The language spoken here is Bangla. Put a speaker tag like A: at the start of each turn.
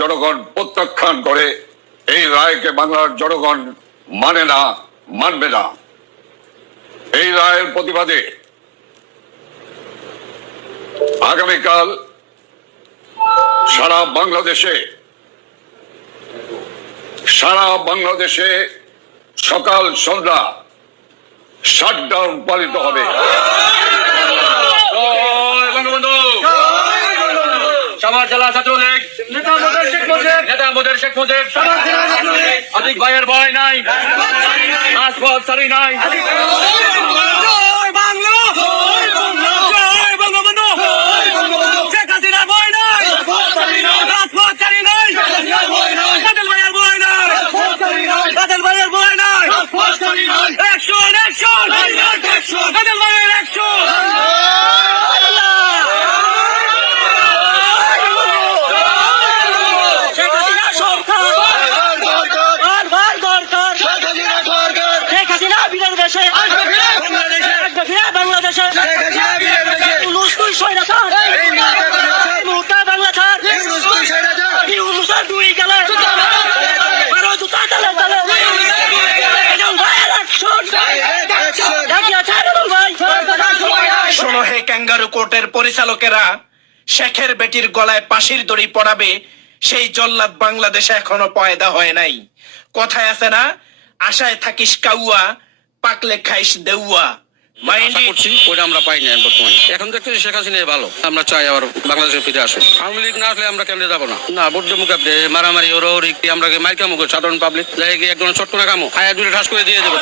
A: জনগণ প্রত্যাখ্যান করে এই রায়কে বাংলার জনগণ মানে না মানবে না। এই রায়ের প্রতিবাদে আগামীকাল সারা বাংলাদেশে সারা বাংলাদেশে সকাল সন্ধ্যা শাটডাউন পালিত হবে।
B: সমাজ জেলা ছাত্রলীগ। নেতা মোদের শেখ মোদের শেখ মুজিব। আদিক ভাইয়ের ভয় নাই। রাজপথ সারি নাই।
C: শোনো হে ক্যাঙ্গারু কোর্টের পরিচালকেরা, শেখের বেটির গলায় পাশির দড়ি পড়াবে সেই জল্লাদ বাংলাদেশে এখনও পয়দা হয় নাই। কথায় আছে না, আশায় থাকিস কাউয়া পাকলে খাইস দেউয়া।
D: আশা করছি ওইটা আমরা পাই না বর্তমানে। এখন দেখতেছি শেখ হাসিনা ভালো। আমরা চাই আবার বাংলাদেশে ফিরে আসে আওয়ামী লীগ না আসলে আমরা যাব না। না ভোট মুখ আপনি মারামারি ওর আমরা মাইকা মুখ সাধারণ পাবলিক একজন ছোট্ট না কামো হায়া দূরে ঠাস করে দিয়ে দেবো